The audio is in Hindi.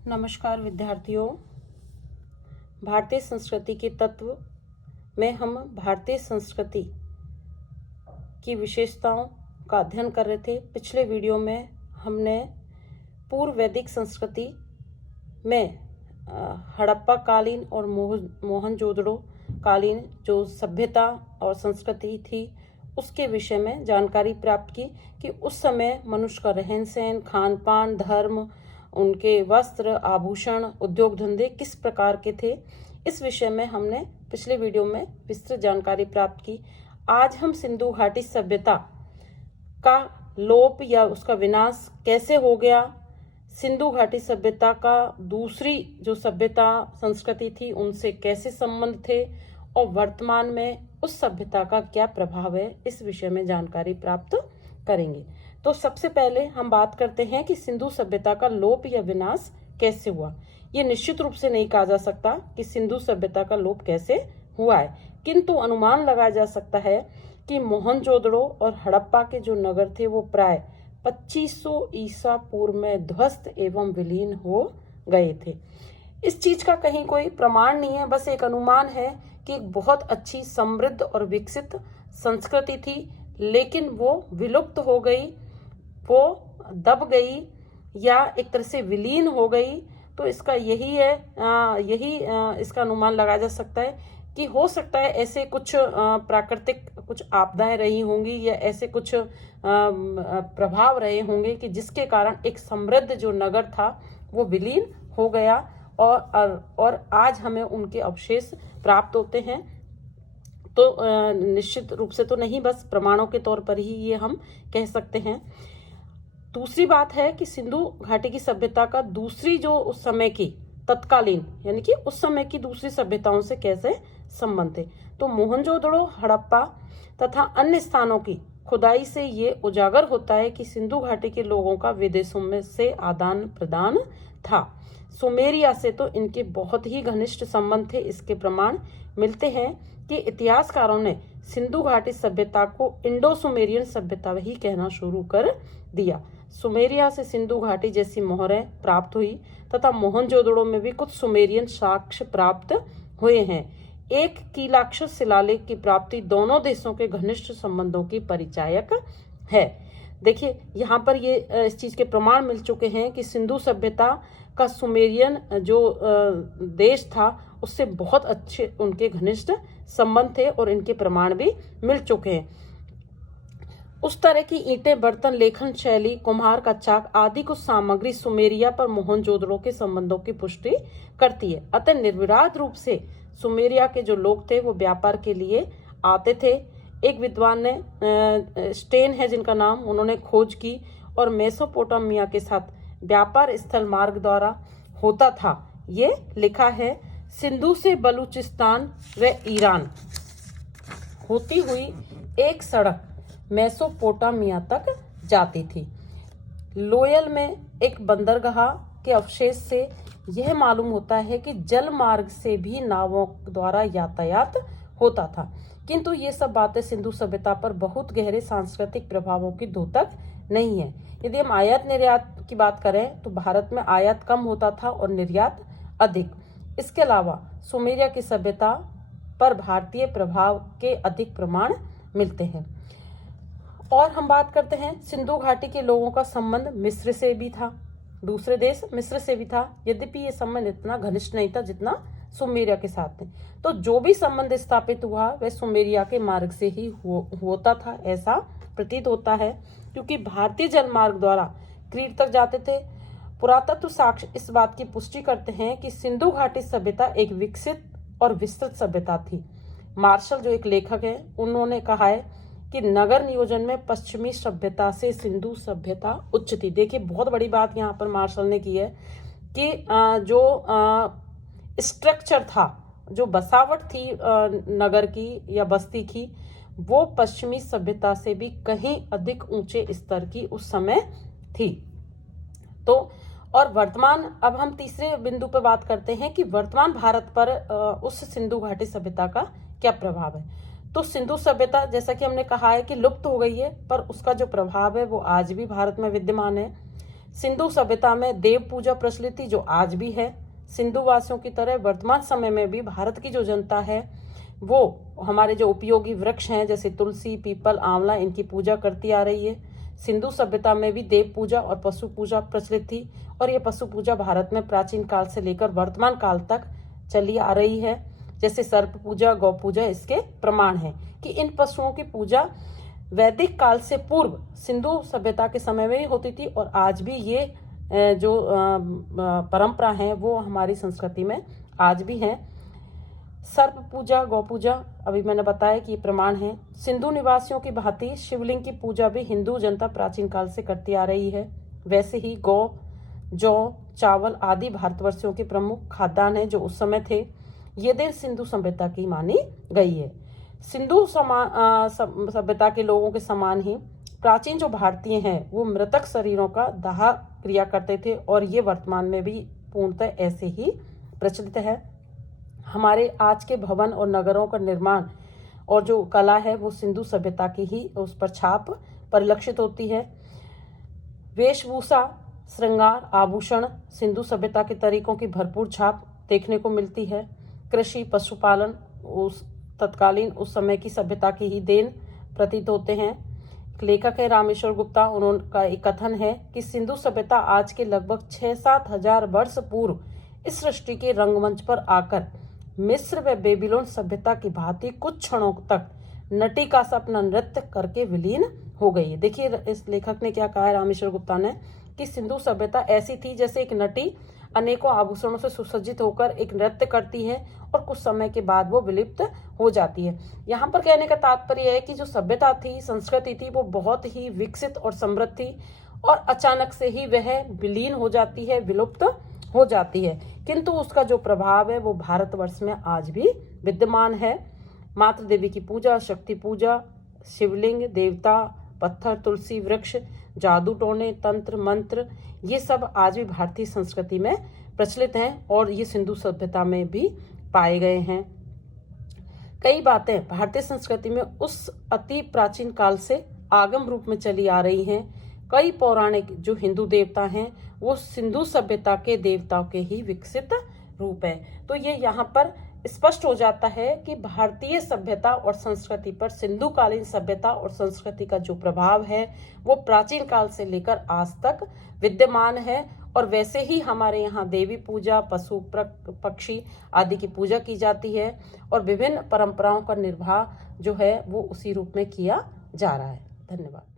नमस्कार विद्यार्थियों। भारतीय संस्कृति के तत्व में हम भारतीय संस्कृति की विशेषताओं का अध्ययन कर रहे थे। पिछले वीडियो में हमने पूर्व वैदिक संस्कृति में हड़प्पा कालीन और मोहनजोदड़ो कालीन जो सभ्यता और संस्कृति थी उसके विषय में जानकारी प्राप्त की कि उस समय मनुष्य का रहन सहन, खान पान, धर्म, उनके वस्त्र, आभूषण, उद्योग धंधे किस प्रकार के थे। इस विषय में हमने पिछले वीडियो में विस्तृत जानकारी प्राप्त की। आज हम सिंधु घाटी सभ्यता का लोप या उसका विनाश कैसे हो गया, सिंधु घाटी सभ्यता का दूसरी जो सभ्यता संस्कृति थी उनसे कैसे संबंध थे और वर्तमान में उस सभ्यता का क्या प्रभाव है, इस विषय में जानकारी प्राप्त करेंगे। तो सबसे पहले हम बात करते हैं कि सिंधु सभ्यता का लोप या विनाश कैसे हुआ। ये निश्चित रूप से नहीं कहा जा सकता कि सिंधु सभ्यता का लोप कैसे हुआ है, किंतु अनुमान लगाया जा सकता है कि मोहनजोदड़ो और हड़प्पा के जो नगर थे वो प्राय 2500 ईसा पूर्व में ध्वस्त एवं विलीन हो गए थे। इस चीज का कहीं कोई प्रमाण नहीं है, बस एक अनुमान है कि एक बहुत अच्छी समृद्ध और विकसित संस्कृति थी, लेकिन वो विलुप्त हो गई, वो दब गई या एक तरह से विलीन हो गई। तो इसका यही इसका अनुमान लगाया जा सकता है कि हो सकता है ऐसे कुछ प्राकृतिक कुछ आपदाएं रही होंगी या ऐसे कुछ प्रभाव रहे होंगे कि जिसके कारण एक समृद्ध जो नगर था वो विलीन हो गया और आज हमें उनके अवशेष प्राप्त होते हैं। तो निश्चित रूप से तो नहीं, बस प्रमाणों के तौर पर ही ये हम कह सकते हैं। दूसरी बात है कि सिंधु घाटी की सभ्यता का दूसरी जो उस समय की तत्कालीन यानी कि उस समय की दूसरी सभ्यताओं से कैसे संबंध थे। तो मोहनजोदड़ो, हड़प्पा तथा अन्य स्थानों की खुदाई से ये उजागर होता है कि सिंधु घाटी के लोगों का विदेशों में से आदान प्रदान था। सुमेरिया से तो इनके बहुत ही घनिष्ठ संबंध थे। इसके प्रमाण मिलते हैं कि इतिहासकारों ने सिंधु घाटी सभ्यता को इंडो सुमेरियन सभ्यता ही कहना शुरू कर दिया। सुमेरिया से सिंधु घाटी जैसी मोहरें प्राप्त हुई तथा मोहनजोदड़ो में भी कुछ सुमेरियन साक्ष्य प्राप्त हुए हैं। एक कीलाक्ष शिलालेख की प्राप्ति दोनों देशों के घनिष्ठ संबंधों की परिचायक है। देखिए यहाँ पर ये इस चीज के प्रमाण मिल चुके हैं कि सिंधु सभ्यता का सुमेरियन जो देश था उससे बहुत अच्छे उनके घनिष्ठ संबंध थे और इनके प्रमाण भी मिल चुके हैं। उस तरह की ईंटें, बर्तन, लेखन शैली, कुम्हार का चाक आदि कुछ सामग्री सुमेरिया पर मोहनजोदड़ो के संबंधों की पुष्टि करती है। अतः निर्विवाद रूप से सुमेरिया के जो लोग थे वो व्यापार के लिए आते थे। एक विद्वान ने स्टेन है जिनका नाम, उन्होंने खोज की और मेसोपोटामिया के साथ व्यापार स्थल मार्ग द्वारा होता था। ये लिखा है, सिंधु से बलूचिस्तान व ईरान होती हुई एक सड़क मेसोपोटामिया तक जाती थी। लोयल में एक बंदरगाह के अवशेष से यह मालूम होता है कि जल मार्ग से भी नावों द्वारा यातायात होता था, किंतु ये सब बातें सिंधु सभ्यता पर बहुत गहरे सांस्कृतिक प्रभावों की द्योतक नहीं है। यदि हम आयात निर्यात की बात करें तो भारत में आयात कम होता था और निर्यात अधिक। इसके अलावा सुमेरिया की सभ्यता पर भारतीय प्रभाव के अधिक प्रमाण मिलते हैं। और हम बात करते हैं सिंधु घाटी के लोगों का संबंध मिस्र से भी था, दूसरे देश मिस्र से भी था, यद्यपि ये संबंध इतना घनिष्ठ नहीं था जितना सुमेरिया के साथ थे। तो जो भी संबंध स्थापित हुआ वह सुमेरिया के मार्ग से ही होता था, ऐसा प्रतीत होता है, क्योंकि भारतीय जल मार्ग द्वारा क्रीट तक जाते थे। पुरातत्व साक्ष्य इस बात की पुष्टि करते हैं कि सिंधु घाटी सभ्यता एक विकसित और विस्तृत सभ्यता थी। मार्शल जो एक लेखक है, उन्होंने कहा है कि नगर नियोजन में पश्चिमी सभ्यता से सिंधु सभ्यता उच्च थी। देखिए बहुत बड़ी बात यहाँ पर मार्शल ने की है कि जो स्ट्रक्चर था, जो बसावट थी नगर की या बस्ती की, वो पश्चिमी सभ्यता से भी कहीं अधिक ऊंचे स्तर की उस समय थी। तो और वर्तमान, अब हम तीसरे बिंदु पर बात करते हैं कि वर्तमान भारत पर उस सिंधु घाटी सभ्यता का क्या प्रभाव है। तो सिंधु सभ्यता जैसा कि हमने कहा है कि लुप्त हो गई है, पर उसका जो प्रभाव है वो आज भी भारत में विद्यमान है। सिंधु सभ्यता में देव पूजा प्रचलित थी, जो आज भी है। सिंधु वासियों की तरह वर्तमान समय में भी भारत की जो जनता है वो हमारे जो उपयोगी वृक्ष हैं जैसे तुलसी, पीपल, आंवला, इनकी पूजा करती आ रही है। सिंधु सभ्यता में भी देव पूजा और पशु पूजा प्रचलित थी, और ये पशु पूजा भारत में प्राचीन काल से लेकर वर्तमान काल तक चली आ रही है। जैसे सर्प पूजा, गौ पूजा इसके प्रमाण हैं कि इन पशुओं की पूजा वैदिक काल से पूर्व सिंधु सभ्यता के समय में ही होती थी, और आज भी ये जो परंपरा है वो हमारी संस्कृति में आज भी है। सर्प पूजा, गौ पूजा अभी मैंने बताया कि प्रमाण है। सिंधु निवासियों की भांति शिवलिंग की पूजा भी हिंदू जनता प्राचीन काल से करती आ रही है। वैसे ही गौ, जौ, चावल आदि भारतवर्षियों के प्रमुख खाद्यान्न है जो उस समय थे। ये देर सिंधु सभ्यता की मानी गई है। सिंधु सभ्यता के लोगों के समान ही प्राचीन जो भारतीय हैं वो मृतक शरीरों का दाह क्रिया करते थे, और ये वर्तमान में भी पूर्णतः ऐसे ही प्रचलित है। हमारे आज के भवन और नगरों का निर्माण और जो कला है वो सिंधु सभ्यता की ही उस पर छाप परिलक्षित होती है। वेशभूषा, श्रृंगार, आभूषण सिंधु सभ्यता के तरीकों की भरपूर छाप देखने को मिलती है। कृषि, पशुपालन उस तत्कालीन उस समय की सभ्यता की ही देन प्रतीत होते हैं। एक लेखक है रामेश्वर गुप्ता, उनका एक कथन है कि सिंधु सभ्यता आज के लगभग 6-7 हजार वर्ष पूर्व इस सृष्टि के रंगमंच पर आकर मिस्र व बेबीलोन सभ्यता की भांति कुछ क्षणों तक नटी का सा अपना नृत्य करके विलीन हो गई है। देखिए इस लेखक ने क्या कहा है रामेश्वर गुप्ता ने, कि सिंधु सभ्यता ऐसी थी जैसे एक नटी अनेकों आभूषणों से सुसज्जित होकर एक नृत्य करती है और कुछ समय के बाद वो विलुप्त हो जाती है। यहाँ पर कहने का तात्पर्य है कि जो सभ्यता थी, संस्कृति थी, वो बहुत ही विकसित और समृद्ध थी, और अचानक से ही वह विलीन हो जाती है, विलुप्त हो जाती है, किंतु उसका जो प्रभाव है वो भारतवर्ष में आज भी विद्यमान है। मातृ देवी की पूजा, शक्ति पूजा, शिवलिंग, देवता, पत्थर, तुलसी वृक्ष, जादू टोने, तंत्र मंत्र, ये सब आज भी भारतीय संस्कृति में प्रचलित हैं, और ये सिंधु सभ्यता में भी पाए गए हैं। कई बातें भारतीय संस्कृति में उस अति प्राचीन काल से आगम रूप में चली आ रही हैं। कई पौराणिक जो हिंदू देवता हैं वो सिंधु सभ्यता के देवताओं के ही विकसित रूप है। तो ये यहाँ पर स्पष्ट हो जाता है कि भारतीय सभ्यता और संस्कृति पर सिंधु कालीन सभ्यता और संस्कृति का जो प्रभाव है वो प्राचीन काल से लेकर आज तक विद्यमान है, और वैसे ही हमारे यहाँ देवी पूजा, पशु पक्षी आदि की पूजा की जाती है, और विभिन्न परंपराओं का निर्वाह जो है वो उसी रूप में किया जा रहा है। धन्यवाद।